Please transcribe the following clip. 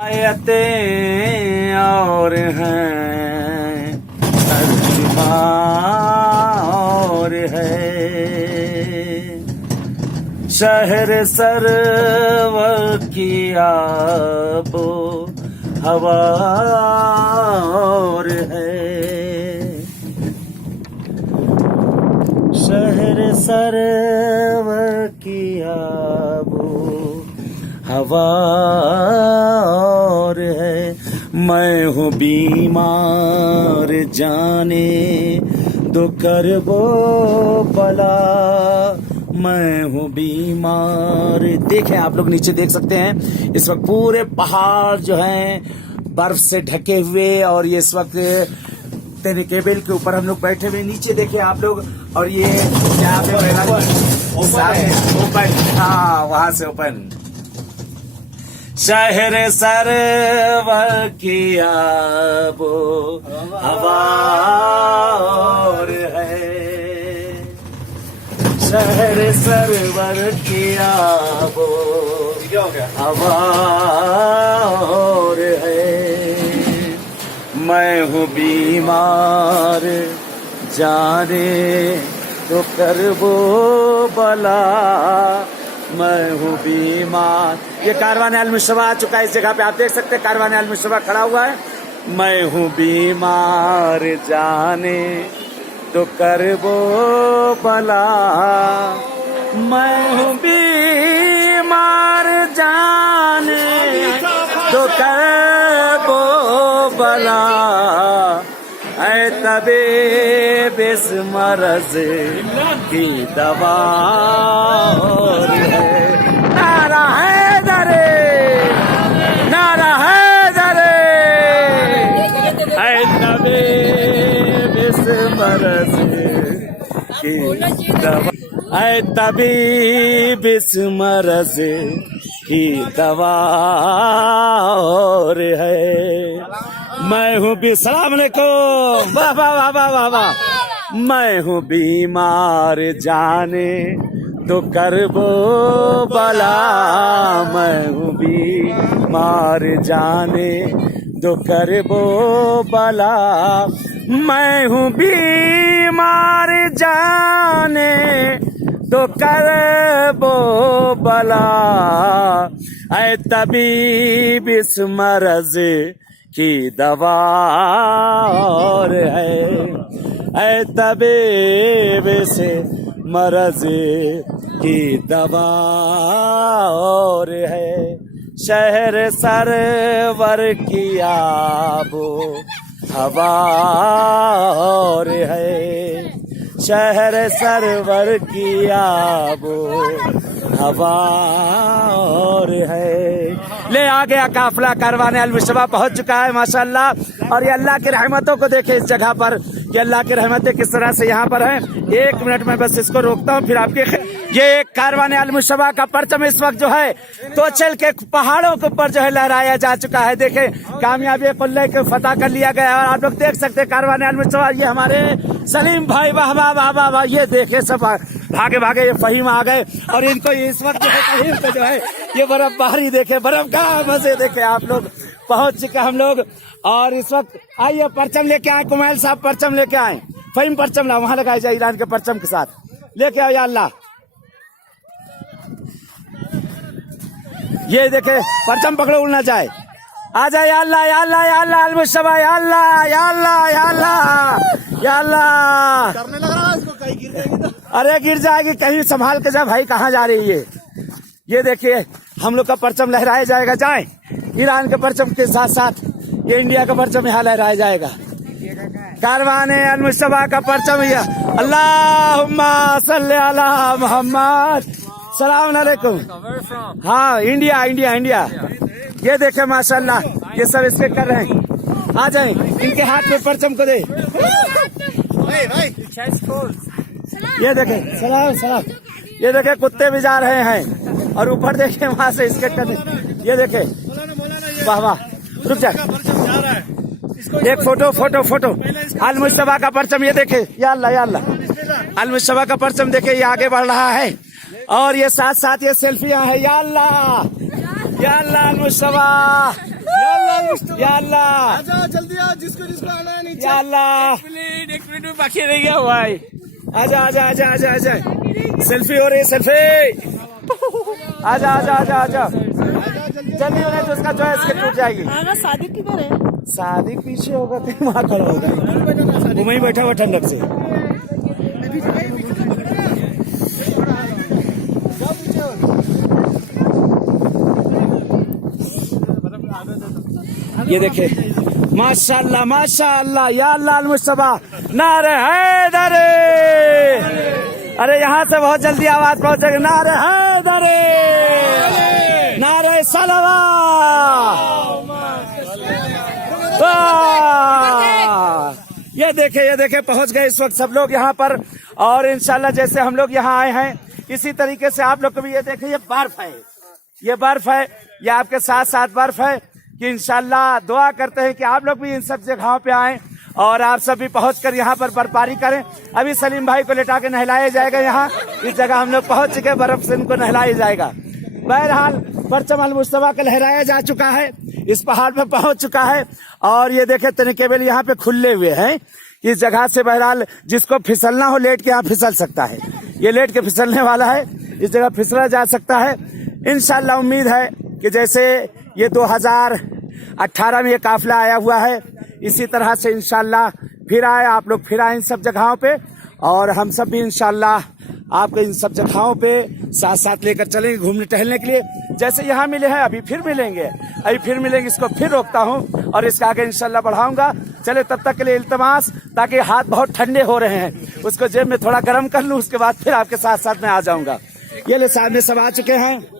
आयतें और हैं तर्जुमा और है शहर सरवर की आबो हवा और है शहर सरवर की आबो हवा और है। मैं हूँ बीमार जाने दो करबो बला, मैं हूँ बीमार। देखें आप लोग नीचे देख सकते हैं इस वक्त पूरे पहाड़ जो हैं बर्फ से ढके हुए, और ये इस वक्त केबल के ऊपर हम लोग बैठे हुए। नीचे देखें आप लोग, और ये क्या ओपन, हाँ वहां से ओपन। शहर सरवर की आबो हवा और है, शहर सरवर की आबो हवा और है। मैं हूँ बीमार जाने तो करबो बला, मैं हूँ बीमार। ये कारवान अल-मुश्तबा आ चुका है इस जगह पे, आप देख सकते हैं कारवान अल-मुश्तबा खड़ा हुआ है। मैं हूँ बीमार जाने तो करबो बला, मैं हूँ बीमार जाने तो करबो बला, ऐ तबीब इस मरज की दवा और है। नारा हैदरे, नारा हैदरे, ऐ तबीब इस मरज की दवा, ऐ तबीब इस मरज की दवा और है। मैं हूँ भी सलाम अलैकुम, वाह वाह वाह वाह वाह वाह। मैं हूँ बीमार जाने तो करबो बला, मैं हूँ बीमार जाने तो करबो बला, मैं हूँ बीमार जाने तो करबो बला, ऐ तबीब इस मरज की दवा और है, ऐ तबीब से मरज की दवा और है। शहर सरवर की आबो हवा और है, शहर सरवर की आबो हवा और है। ले आ गया काफिला, कारवान अल-मुश्तबा पहुंच चुका है माशाअल्लाह। और ये अल्लाह की रहमतों को देखे इस जगह पर कि अल्लाह की रहमतें किस तरह से यहाँ पर हैं। एक मिनट में बस इसको रोकता हूँ, फिर आपके ये कारवान अल-मुश्तबा का परचम इस वक्त जो है तो चल के पहाड़ों के ऊपर जो है लहराया जा चुका है। देखे कामयाबी कुल्ले के फतह कर लिया गया। और आप लोग देख सकते हैं कारवान अल-मुश्तबा, ये हमारे सलीम भाई, वाह वाह वाह वाह वाह। ये देखे सब भागे भागे ये फहीम आ गए, और इनको इस वक्त जो है फहीम पे जो है ये बर्फबारी देखे, बर्फ का मजे देखे आप लोग। पहुंच चुके हम लोग, और इस वक्त आइए परचम लेके आए, कुमैल साहब परचम लेके आए। फहीम परचम ला, वहां लगाया जाए ईरान के परचम के साथ, लेके आओ या अल्लाह। ये देखे परचम पकड़ो, उड़ना जाए, आ जाए या अल्लाह या अल्लाह या अल्लाह अल-मुश्तबा या अल्लाह या अल्लाह या अल्लाह या अल्लाह। करने लग रहा है इसको, कहीं गिर जाएगी तो। अरे गिर जाएगी, कहीं संभाल के जा भाई, कहाँ जा रही है ये देखिए हम लोग का परचम लहराया जाएगा। जाए ईरान के परचम के साथ साथ ये इंडिया का परचम यहाँ लहराया जाएगा। कारवान अल-मुश्तबा का परचम ये, अल्लाहुम्मा सल्ली अला मोहम्मद, सलाम अलैकुम। हाँ इंडिया इंडिया इंडिया। ये देखे माशाल्लाह, ये सब इसके कर रहे हैं। आ जाए, इनके हाथ में परचम को दे। ये देखे सलाम सलाम, ये देखे कुत्ते भी जा रहे हैं, और ऊपर देखे वहां से इसके करने। ये देखे वाह वाह, रुक जा, एक फोटो फोटो फोटो अल-मुश्तबा का परचम। ये देखे या अल्लाह या अल्लाह, अल-मुश्तबा का परचम देखे ये आगे बढ़ रहा है, और ये साथ साथ ये सेल्फियां है। या अल्लाह अल-मुश्तबा या अल्लाह, आजा जल्दी आ, जिसको जिसको आना है नीचे। या अल्लाह, एक मिनट में बाकी रह गया हुआ है। आजा आजा आजा आजा आजा, सेल्फी हो रही है, सेल्फी। आजा आजा आजा आजा, जल्दी होने तो उसका चॉइस के टूट जाएगी। शादी किधर है? शादी पीछे होगा तो वहाँ खड़ा होगा, वो वहीं बैठा हुआ ठंडक से। ये देखे, माशाल्लाह माशाल्लाह, या अल्लाह अल मुस्तफा, नारे हैदरे। अरे यहाँ से बहुत जल्दी आवाज पहुंचेगी, नारे हैदरे, नारे सलवा। ये देखे पहुंच गए इस वक्त सब लोग यहाँ पर। और इंशाल्लाह जैसे हम लोग यहाँ आए हैं इसी तरीके से आप लोग को भी ये देखे, ये बर्फ है, ये बर्फ है, ये आपके साथ साथ बर्फ है। कि इंशाल्लाह दुआ करते हैं कि आप लोग भी इन सब जगहों पे आएं और आप सब भी पहुंचकर यहाँ पर बर्फबारी करें। अभी सलीम भाई को लेटा के नहलाया जाएगा, यहाँ इस जगह हम लोग पहुंच चुके, बर्फ से इनको नहलाया जाएगा। बहरहाल परचम अल मुस्तफा का लहराया जा चुका है, इस पहाड़ पे पहुंच चुका है। और ये देखे तनिकेबल यहाँ पे खुले हुए हैं इस जगह से। बहरहाल जिसको फिसलना हो लेट के यहाँ फिसल सकता है, ये लेट के फिसलने वाला है, इस जगह फिसला जा सकता है। इंशाल्लाह उम्मीद है कि जैसे ये 2018 में ये काफिला आया हुआ है, इसी तरह से इंशाल्लाह फिर आए, आप लोग फिर आए इन सब जगहों पे। और हम सब भी इंशाल्लाह आपको इन सब जगहों पे साथ साथ लेकर चलेंगे घूमने टहलने के लिए। जैसे यहाँ मिले हैं अभी फिर मिलेंगे, अभी फिर मिलेंगे। इसको फिर रोकता हूँ और इसका आगे इंशाल्लाह बढ़ाऊंगा। चले तब तक के लिए इल्तमास, ताकि हाथ बहुत ठंडे हो रहे हैं, उसको जेब में थोड़ा गर्म कर लूँ, उसके बाद फिर आपके साथ साथ मैं आ जाऊंगा। ये ले सामने सब आ चुके हैं।